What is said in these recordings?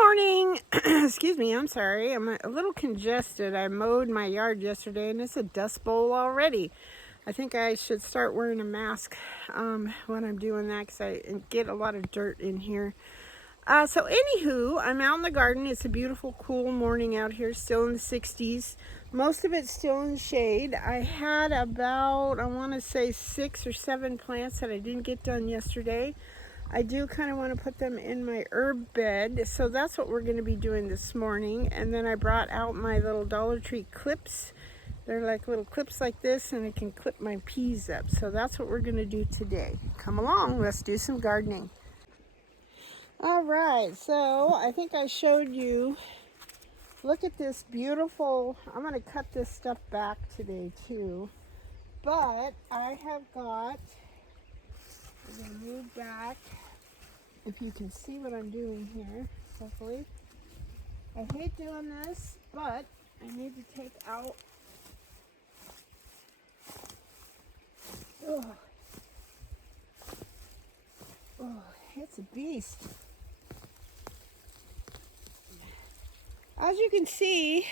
morning. Excuse me, I'm sorry. I'm a little congested. I mowed my yard yesterday and it's a dust bowl already. I think I should start wearing a mask when I'm doing that because I get a lot of dirt in here. So anywho, I'm out in the garden. It's a beautiful, cool morning out here, still in the 60s. Most of it's still in the shade. I had about, I want to say 6 or 7 plants that I didn't get done yesterday. I do kind of want to put them in my herb bed, so that's what we're going to be doing this morning. And then I brought out my little Dollar Tree clips. They're like little clips like this, and I can clip my peas up. So that's what we're going to do today. Come along, let's do some gardening. All right, so I think I showed you, look at this beautiful, I'm going to cut this stuff back today too. But I have got, I'm going to move back. If you can see what I'm doing here, hopefully. I hate doing this, but I need to take out. Oh, it's a beast. As you can see,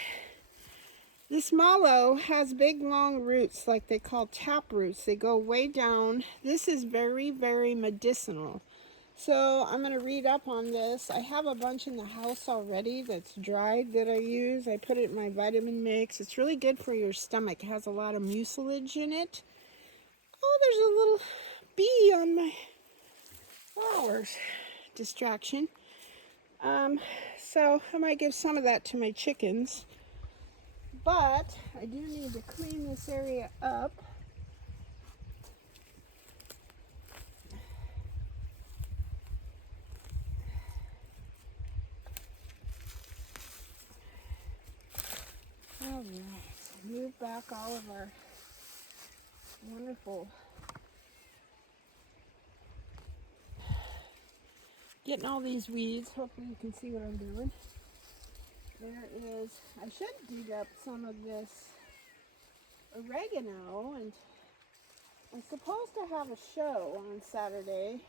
this mallow has big long roots like they call tap roots. They go way down. This is very, very medicinal. So I'm going to read up on this. I have a bunch in the house already that's dried that I use. I put it in my vitamin mix. It's really good for your stomach. It has a lot of mucilage in it. Oh, there's a little bee on my flowers. Distraction. So I might give some of that to my chickens. But I do need to clean this area up. All right, move back all of our wonderful, getting all these weeds. Hopefully you can see what I'm doing. There is, I should dig up some of this oregano, and I'm supposed to have a show on Saturday,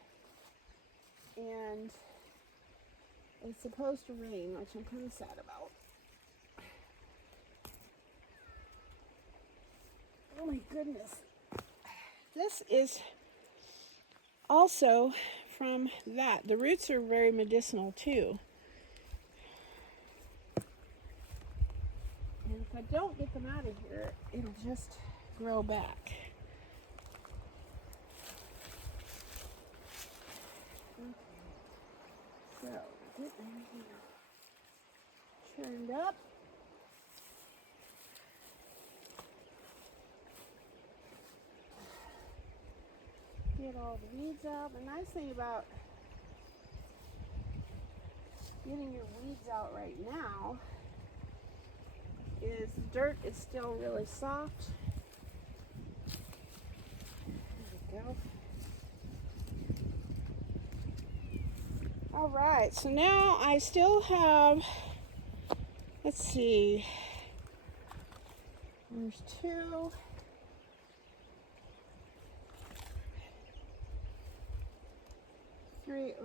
and it's supposed to rain, which I'm kind of sad about. Oh my goodness. This is also from that. The roots are very medicinal too. And if I don't get them out of here, it'll just grow back. Okay. So, get everything churned up. Get all the weeds out. The nice thing about getting your weeds out right now is the dirt is still really soft. There we go. All right, so now I still have, let's see, there's 2.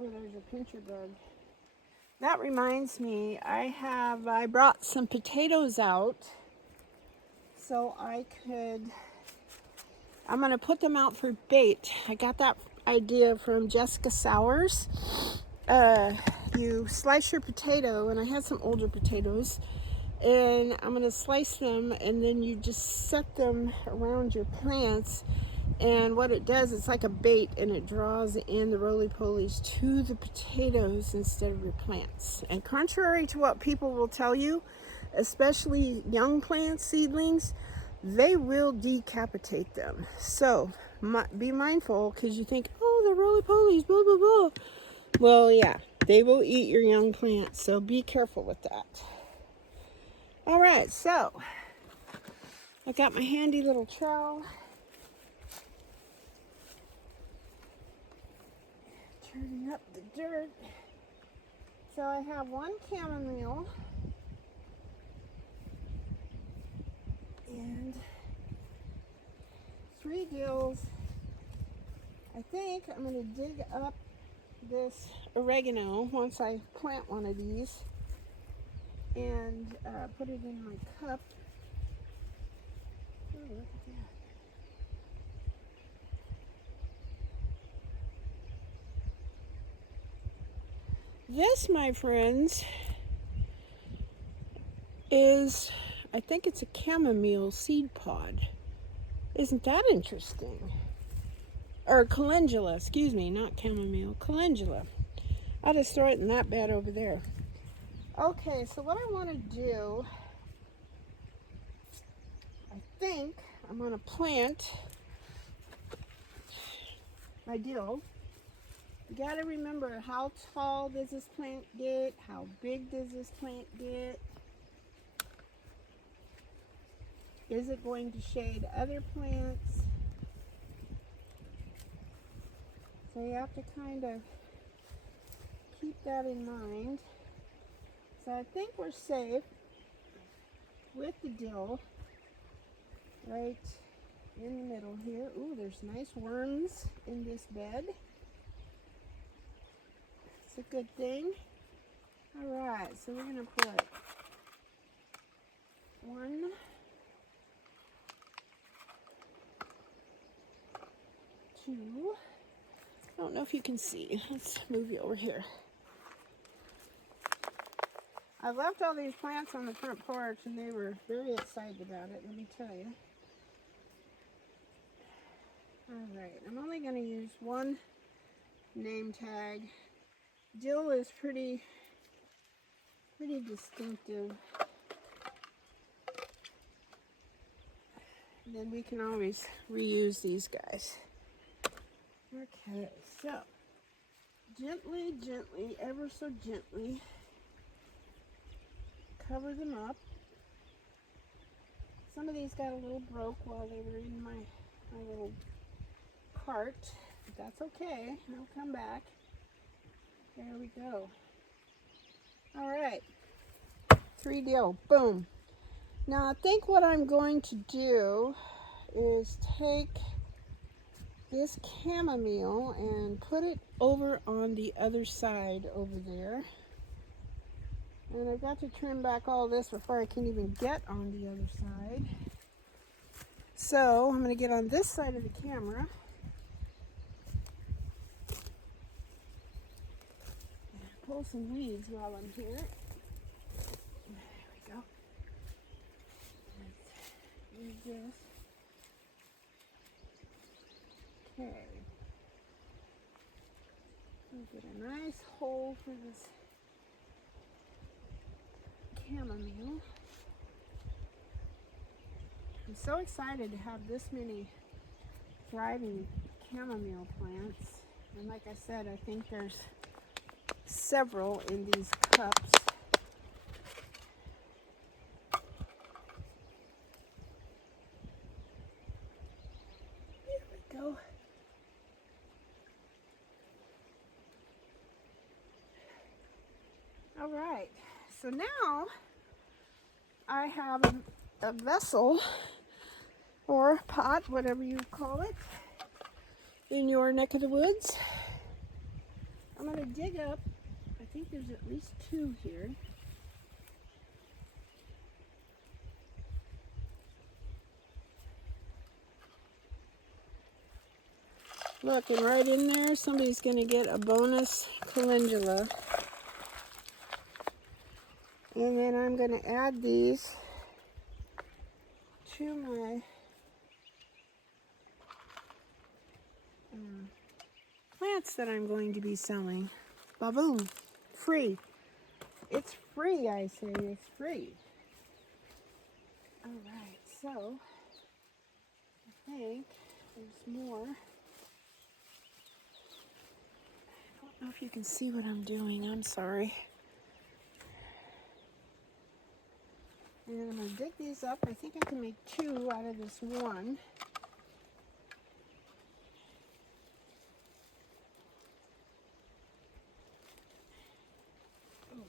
Oh, there's a pincher bug. That reminds me, I brought some potatoes out so I'm going to put them out for bait. I got that idea from Jessica Sowers. You slice your potato, and I had some older potatoes, and I'm going to slice them, and then you just set them around your plants. And what it does, it's like a bait, and it draws in the roly-polies to the potatoes instead of your plants. And contrary to what people will tell you, especially young plants, seedlings, they will decapitate them. So be mindful, because you think, oh, the roly-polies, blah, blah, blah. Well, yeah, they will eat your young plants, so be careful with that. All right, so I got my handy little trowel. Turning up the dirt. So I have 1 chamomile and 3 dills. I think I'm going to dig up this oregano once I plant one of these and put it in my cup. Oh, look at that. This, my friends, is, I think it's a chamomile seed pod. Isn't that interesting? Or calendula, excuse me, not chamomile, calendula. I'll just throw it in that bed over there. Okay, so what I want to do, I think I'm going to plant my dill. You got to remember, how tall does this plant get? How big does this plant get? Is it going to shade other plants? So you have to kind of keep that in mind. So I think we're safe with the dill right in the middle here. Ooh, there's nice worms in this bed. It's a good thing. All right, so we're gonna put 1, 2. I don't know if you can see. Let's move you over here. I left all these plants on the front porch and they were very excited about it, let me tell you. Alright, I'm only going to use one name tag. Dill is pretty distinctive. And then we can always reuse these guys. Okay, so gently, ever so gently, cover them up. Some of these got a little broke while they were in my little cart, but that's okay. They'll come back. There we go. All right, 3 dill, boom. Now I think what I'm going to do is take this chamomile and put it over on the other side over there. And I've got to trim back all this before I can even get on the other side. So I'm going to get on this side of the camera. And pull some weeds while I'm here. There we go. Use this. Okay. We'll get a nice hole for this chamomile. I'm so excited to have this many thriving chamomile plants. And like I said, I think there's several in these cups. There we go. All right, so now I have a vessel or pot, whatever you call it, in your neck of the woods. I'm going to dig up, I think there's at least 2 here. Look, and right in there, somebody's going to get a bonus calendula. And then I'm going to add these to my plants that I'm going to be selling. Ba-boom. Free. It's free, I say. It's free. Alright, so I think there's more. I don't know if you can see what I'm doing. I'm sorry. And I'm going to dig these up. I think I can make 2 out of this one. Oh.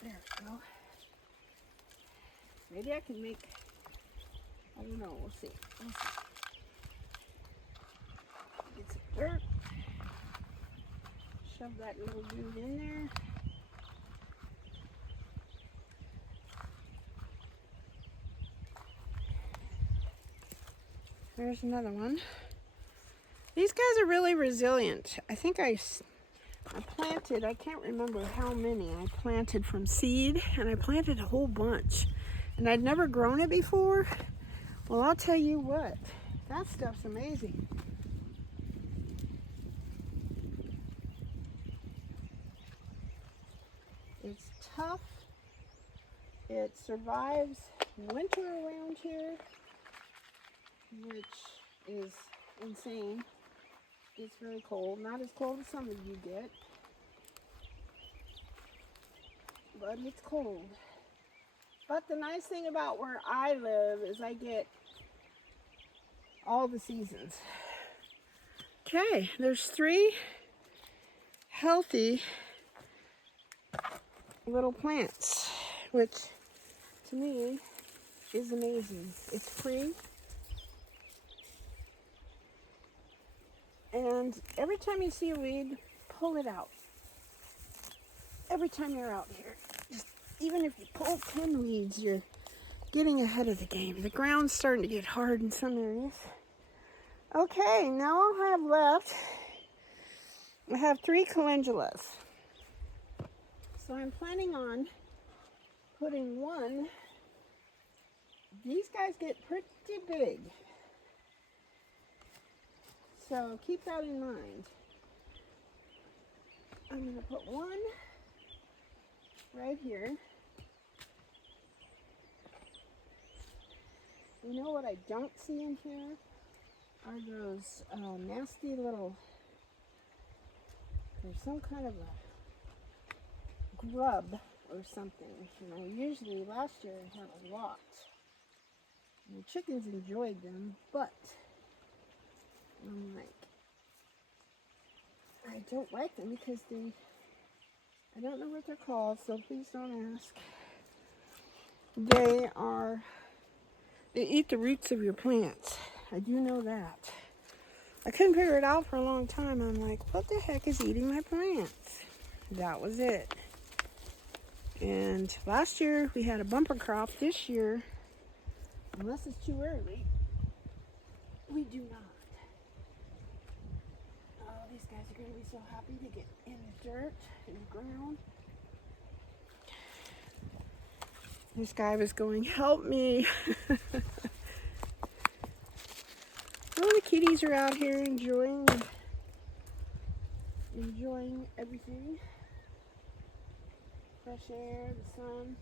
There we go. Maybe I can make I don't know, we'll see. Get some dirt. Shove that little dude in there. There's another one. These guys are really resilient. I think I planted, I can't remember how many I planted from seed, and I planted a whole bunch. And I'd never grown it before. Well, I'll tell you what, that stuff's amazing. It's tough. It survives winter around here, which is insane. It's very cold, not as cold as some of you get, but it's cold. But the nice thing about where I live is I get all the seasons. Okay, there's 3 healthy little plants, which to me is amazing. It's free. And every time you see a weed, pull it out. Every time you're out here. Just, even if you pull 10 weeds, you're getting ahead of the game. The ground's starting to get hard in some areas. Okay, now I'll have left, I have 3 calendulas. So I'm planning on putting one. These guys get pretty big. So keep that in mind. I'm going to put one right here. You know what I don't see in here are those nasty little, there's some kind of a grub or something. You know, usually last year I had a lot. And the chickens enjoyed them, but I'm like, I don't like them because I don't know what they're called, so please don't ask. They eat the roots of your plants. I do know that. I couldn't figure it out for a long time. I'm like, what the heck is eating my plants? That was it. And last year we had a bumper crop. This year, unless it's too early, we do not. Oh, these guys are going to be so happy to get in the dirt, in the ground. This guy was going, help me. Oh, the kitties are out here enjoying everything. Fresh air, the sun.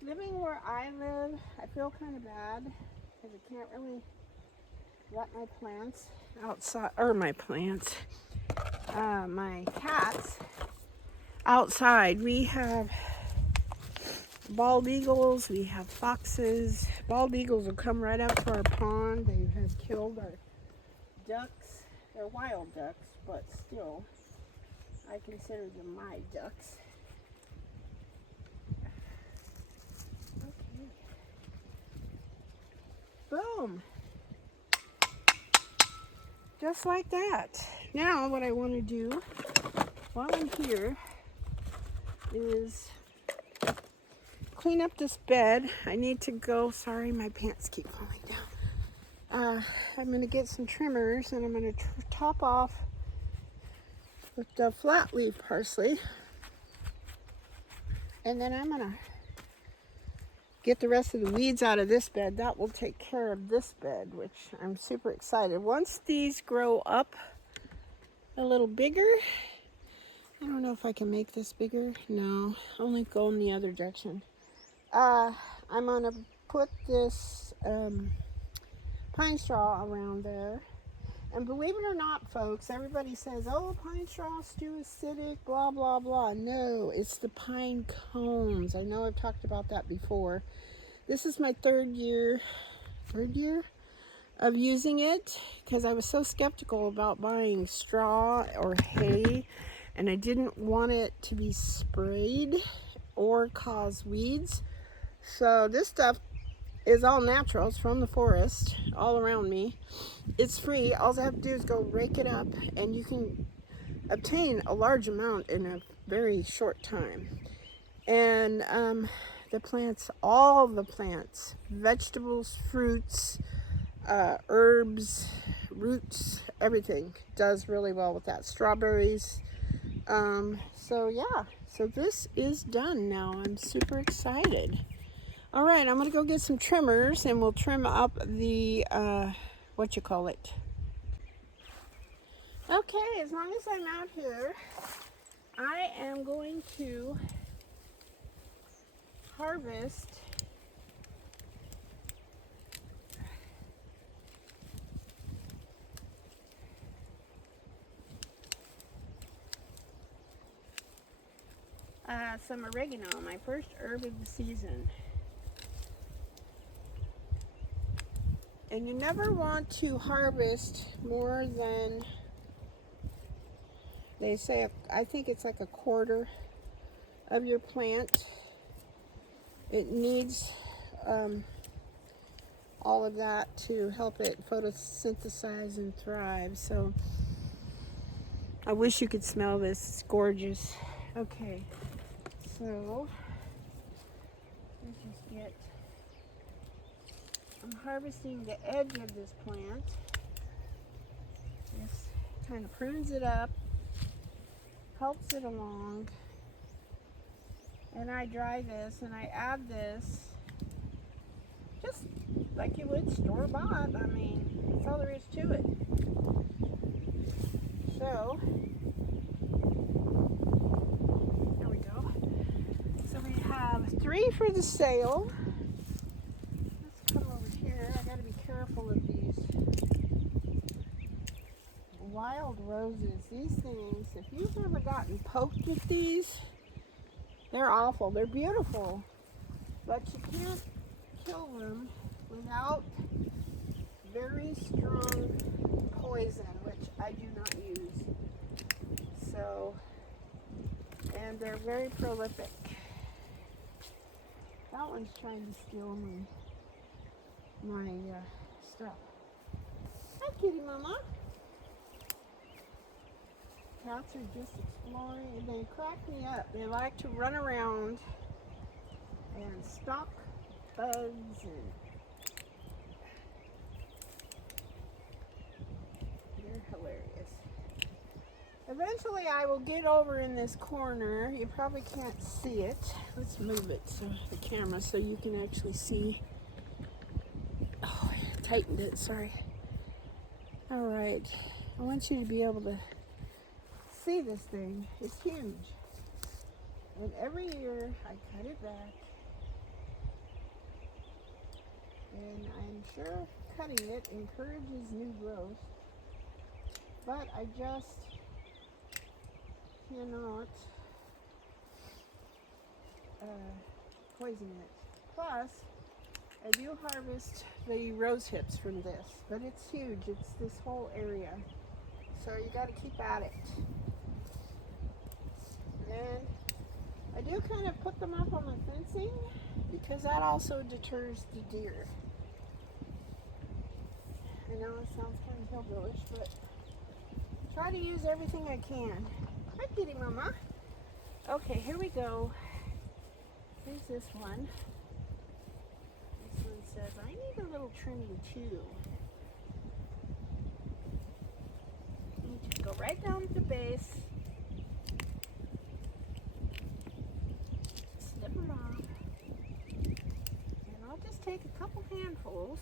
Living where I live, I feel kind of bad because I can't really let my plants outside, or my cats outside. We have bald eagles, we have foxes. Bald eagles will come right up to our pond. They have killed our ducks. They're wild ducks, but still, I consider them my ducks. Okay. Boom. Just like that. Now what I want to do while I'm here is clean up this bed. I need to go, sorry, my pants keep falling down. I'm going to get some trimmers and I'm going to top off with the flat leaf parsley. And then I'm going to get the rest of the weeds out of this bed. That will take care of this bed, which I'm super excited. Once these grow up a little bigger, I don't know if I can make this bigger. No, only go in the other direction. I'm going to put this pine straw around there. And believe it or not, folks, everybody says, oh, pine straw is too acidic, blah, blah, blah. No, it's the pine cones. I know I've talked about that before. This is my third year of using it because I was so skeptical about buying straw or hay, and I didn't want it to be sprayed or cause weeds. So this stuff is all natural. It's from the forest all around me. It's free. All I have to do is go rake it up, and you can obtain a large amount in a very short time. And the plants, all the plants, vegetables, fruits, herbs, roots, everything does really well with that. Strawberries. So yeah, so this is done now. I'm super excited. All right, I'm gonna go get some trimmers and we'll trim up the, what you call it. Okay, as long as I'm out here, I am going to harvest some oregano, my first herb of the season. And you never want to harvest more than, they say, I think it's like a quarter of your plant. It needs all of that to help it photosynthesize and thrive. So I wish you could smell this. It's gorgeous. Okay, so let's just get, I'm harvesting the edge of this plant. This kind of prunes it up, helps it along. And I dry this and I add this just like you would store-bought. I mean, that's all there is to it. So, there we go. So we have 3 for the sale. Let's come over here. I gotta be careful of these wild roses. These things, if you've ever gotten poked with these, they're awful. They're beautiful, but you can't kill them without very strong poison, which I do not use. So, and they're very prolific. That one's trying to steal my stuff. Hi, kitty mama. Cats are just exploring, and they crack me up. They like to run around and stalk bugs, and they're hilarious. Eventually I will get over in this corner. You probably can't see it. Let's move it so the camera so you can actually see. Oh, I tightened it, sorry. All right, I want you to be able to see this thing. It's huge. And every year I cut it back. And I'm sure cutting it encourages new growth. But I just cannot poison it. Plus, I do harvest the rose hips from this, but it's huge. It's this whole area. So you got to keep at it. And I do kind of put them up on the fencing because that also deters the deer. I know it sounds kind of hillbillish, but try to use everything I can. Hi, kitty mama. Okay, here we go. Here's this one. This one says, I need a little trimming too. You just go right down to the base. Snip them off. And I'll just take a couple handfuls.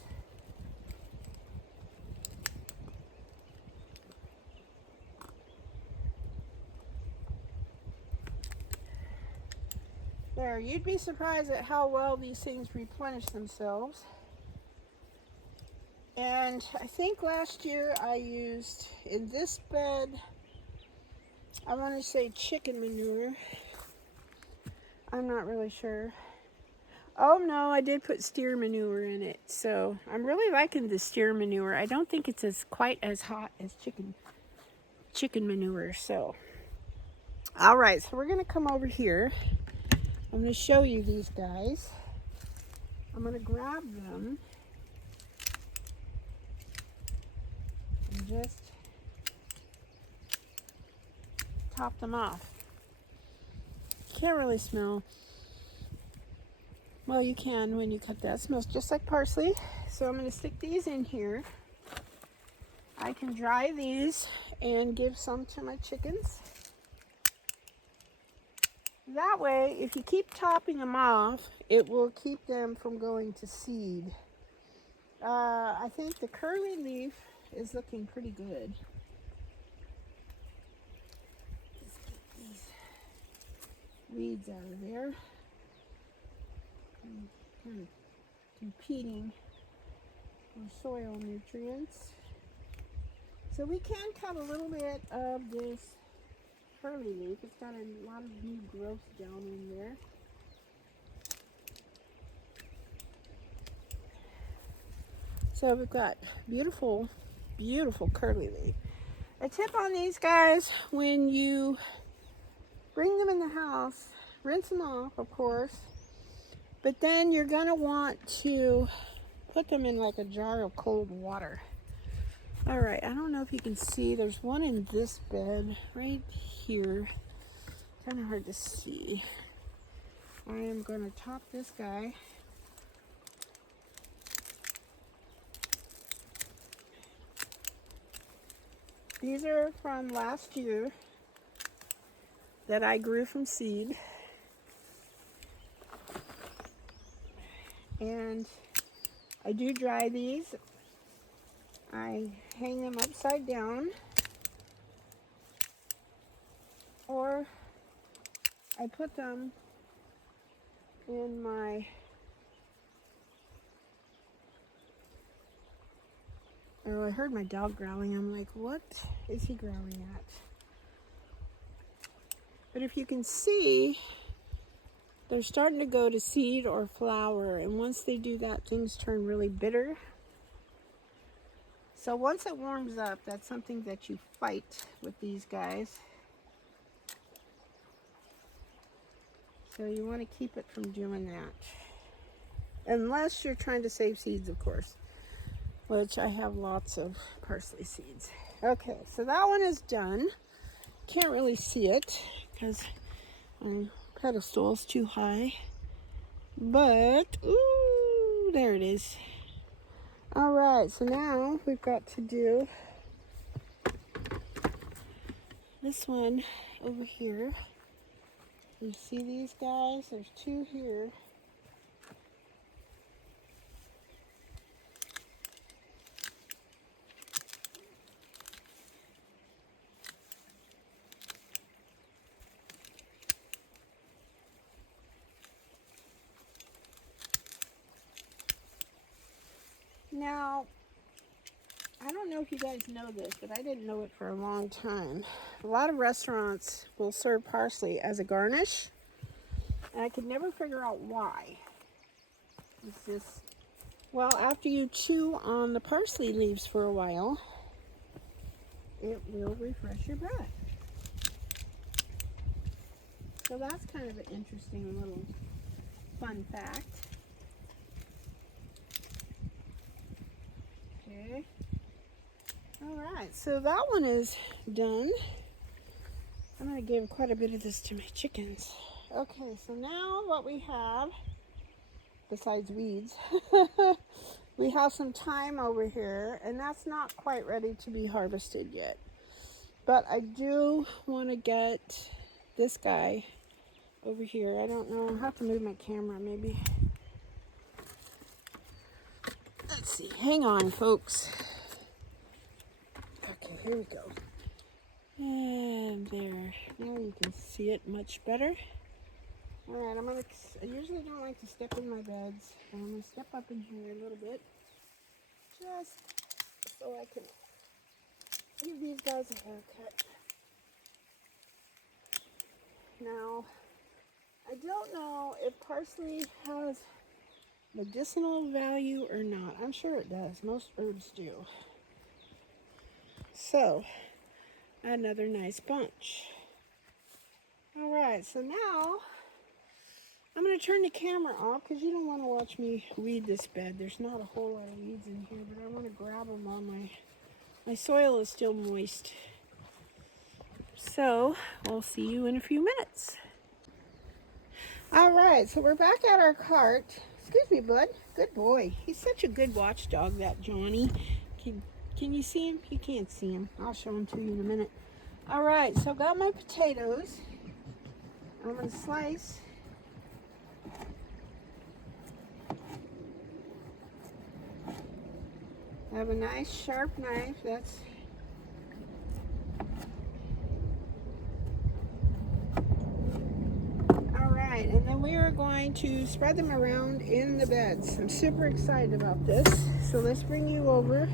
There, you'd be surprised at how well these things replenish themselves. And I think last year I used, in this bed, I want to say chicken manure. I'm not really sure. Oh no, I did put steer manure in it. So I'm really liking the steer manure. I don't think it's quite as hot as chicken manure. So, all right, so we're going to come over here. I'm going to show you these guys. I'm going to grab them and just top them off. Can't really smell. Well, you can when you cut that. It smells just like parsley. So I'm going to stick these in here. I can dry these and give some to my chickens. That way, if you keep topping them off, it will keep them from going to seed. I think the curly leaf is looking pretty good. Let's get these weeds out of there. Kind of competing for soil nutrients. So we can cut a little bit of this curly leaf. It's got a lot of new growth down in there. So we've got beautiful, beautiful curly leaf. A tip on these guys, when you bring them in the house, rinse them off, of course, but then you're gonna want to put them in like a jar of cold water. All right, I don't know if you can see, there's one in this bed right here. Kind of hard to see. I am going to top this guy. These are from last year that I grew from seed. And I do dry these. I hang them upside down, or I put them in my I heard my dog growling. I'm like, what is he growling at? But if you can see, they're starting to go to seed or flower, and once they do that, things turn really bitter. So once it warms up, that's something that you fight with these guys. So you want to keep it from doing that. Unless you're trying to save seeds, of course, which I have lots of parsley seeds. Okay, so that one is done. Can't really see it because my pedestal is too high. But, ooh, there it is. All right, so now we've got to do this one over here. You see these guys? There's two here. Now, I don't know if you guys know this, but I didn't know it for a long time. A lot of restaurants will serve parsley as a garnish, and I could never figure out why. It's just, well, after you chew on the parsley leaves for a while, it will refresh your breath. So that's kind of an interesting little fun fact. Okay. All right, so that one is done. I'm going to give quite a bit of this to my chickens. Okay, so now what we have, besides weeds, we have some thyme over here, and that's not quite ready to be harvested yet. But I do want to get this guy over here. I don't know, I'll have to move my camera maybe. Let's see, hang on folks. Okay, here we go. And there, now you can see it much better. All right, I usually don't like to step in my beds, but I'm gonna step up in here a little bit, just so I can give these guys a haircut. Now, I don't know if parsley has medicinal value or not. I'm sure it does. Most herbs do. So, another nice bunch. All right, so now I'm going to turn the camera off because you don't want to watch me weed this bed. There's not a whole lot of weeds in here, but I want to grab them while my soil is still moist. So, we'll see you in a few minutes. All right, so we're back at our cart. Excuse me, bud. Good boy. He's such a good watchdog, that Johnny. Can you see him? You can't see him. I'll show him to you in a minute. All right, so got my potatoes. I'm going to slice. I have a nice sharp knife. That's all right, and then we are going to spread them around in the beds. I'm super excited about this. So let's bring you over.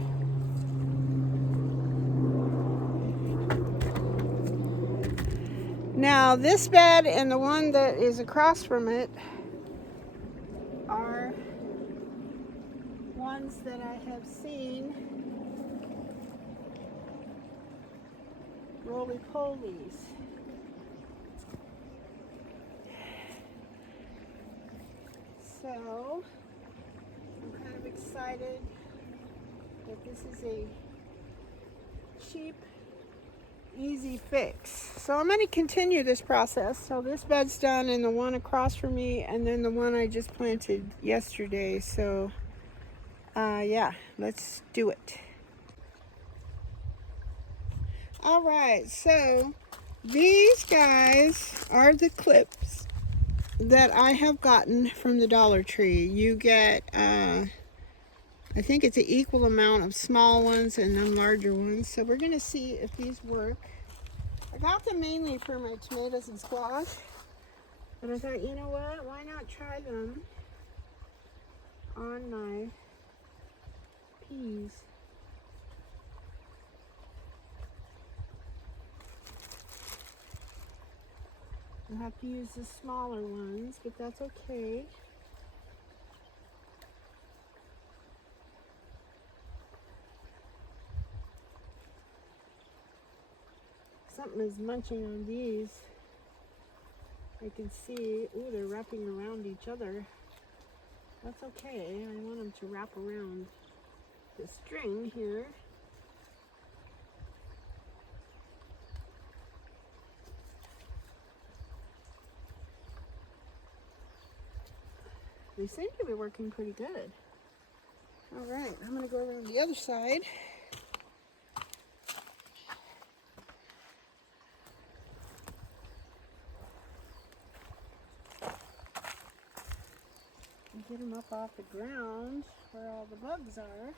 Now this bed and the one that is across from it are ones that I have seen roly-polies. So I'm kind of excited that this is a cheap, easy fix. So I'm going to continue this process. So this bed's done, and the one across from me, and then the one I just planted yesterday. So yeah, let's do it. All right, so these guys are the clips that I have gotten from the Dollar Tree. You get I think it's an equal amount of small ones and then larger ones. So we're going to see if these work. I got them mainly for my tomatoes and squash, but I thought, you know what, why not try them on my peas. I'll have to use the smaller ones, but that's okay. Something is munching on these. I can see, ooh, they're wrapping around each other. That's okay. I want them to wrap around the string here. They seem to be working pretty good. All right, I'm going to go around the other side. And get them up off the ground where all the bugs are.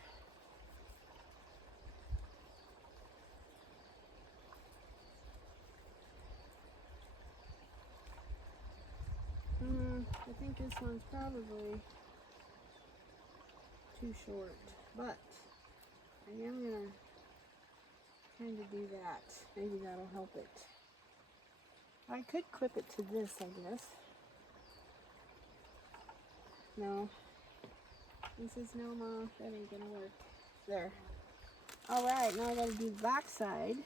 I think this one's probably too short, but I am going to kind of do that. Maybe that'll help it. I could clip it to this, I guess. No. This is no, Ma. That ain't going to work. There. Alright, now I got to do the back side.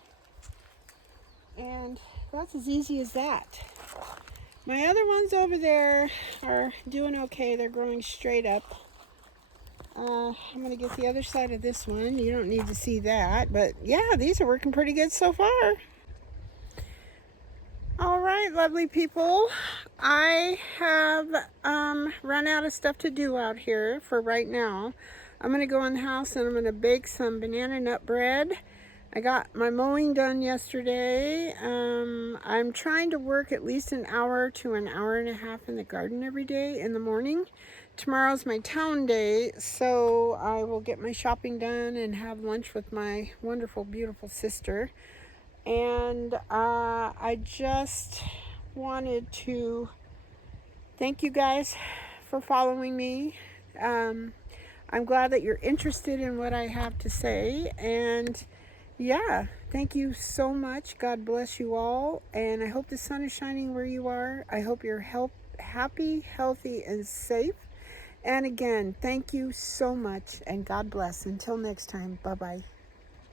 And that's as easy as that. My other ones over there are doing okay. They're growing straight up. I'm going to get the other side of this one. You don't need to see that. But yeah, these are working pretty good so far. All right, lovely people. I have run out of stuff to do out here for right now. I'm going to go in the house and I'm going to bake some banana nut bread. I got my mowing done yesterday. I'm trying to work at least an hour to an hour and a half in the garden every day in the morning. Tomorrow's my town day, so I will get my shopping done and have lunch with my wonderful, beautiful sister. And I just wanted to thank you guys for following me. I'm glad that you're interested in what I have to say, and yeah, thank you so much. God bless you all, and I hope the sun is shining where you are. I hope you're happy, healthy, and safe. And again, thank you so much, and God bless. Until next time, bye-bye.